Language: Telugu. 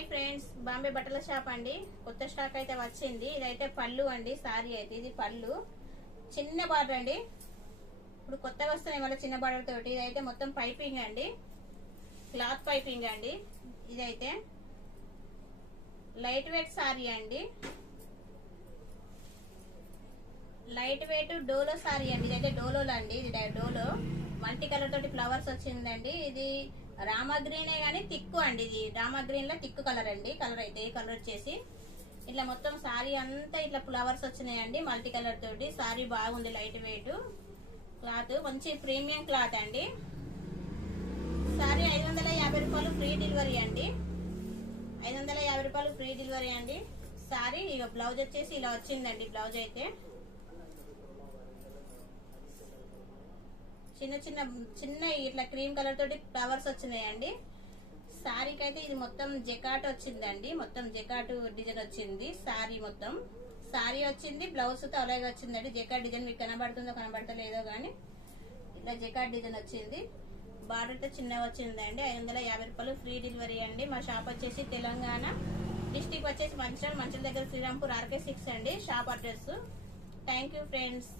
హాయ్ ఫ్రెండ్స్, బాంబే బట్టల షాప్ అండి. కొత్త స్టాక్ అయితే వచ్చింది. ఇదైతే పళ్ళు అండి, సారీ అయితే ఇది పళ్ళు. చిన్న బార్డర్ అండి, ఇప్పుడు కొత్తగా వస్తున్నాయి మళ్ళీ చిన్న బార్డర్ తోటి. ఇదైతే మొత్తం పైపింగ్ అండి, క్లాత్ పైపింగ్ అండి. ఇదైతే లైట్ వెయిట్ సారీ అండి, లైట్ వెయిట్ డోలో సారీ అండి. ఇదైతే డోలోలో అండి, ఇది డోలో మల్టీ కలర్ తోటి ఫ్లవర్స్ వచ్చిందండి. ఇది రామా గ్రీనే గానీ తిక్కు అండి, ఇది రామా గ్రీన్ లో తిక్కు కలర్ అండి. కలర్ అయితే కలర్ వచ్చేసి ఇట్లా మొత్తం సారీ అంతా ఇట్లా ఫ్లవర్స్ వచ్చినాయండి మల్టీ కలర్ తోటి. సారీ బాగుంది, లైట్ వెయిట్ క్లాత్, మంచి ప్రీమియం క్లాత్ అండి. సారీ 550 రూపాయలు ఫ్రీ డెలివరీ అండి, 550 రూపాయలు ఫ్రీ డెలివరీ అండి. సారీ ఇక బ్లౌజ్ వచ్చేసి ఇలా వచ్చిందండి. బ్లౌజ్ అయితే చిన్న చిన్న చిన్న ఇట్లా క్రీమ్ కలర్ తోటి ఫ్లవర్స్ వచ్చినాయండి. సారీకి అయితే ఇది మొత్తం జెకాట్ వచ్చిందండి, మొత్తం జెకాట్ డిజైన్ వచ్చింది. సారీ మొత్తం సారీ వచ్చింది, బ్లౌజ్ తో అలాగే వచ్చిందండి. జెకాట్ డిజైన్ మీకు కనబడుతుందో కనబడతలేదో గానీ ఇట్లా జెకాట్ డిజైన్ వచ్చింది. బార్డర్ అయితే చిన్నగా వచ్చిందండి. 550 రూపాయలు ఫ్రీ డెలివరీ అండి. మా షాప్ వచ్చేసి తెలంగాణ డిస్టిక్ వచ్చేసి మంచిర్యాల దగ్గర శ్రీరాంపూర్ RK6 అండి shop address. Thank you friends.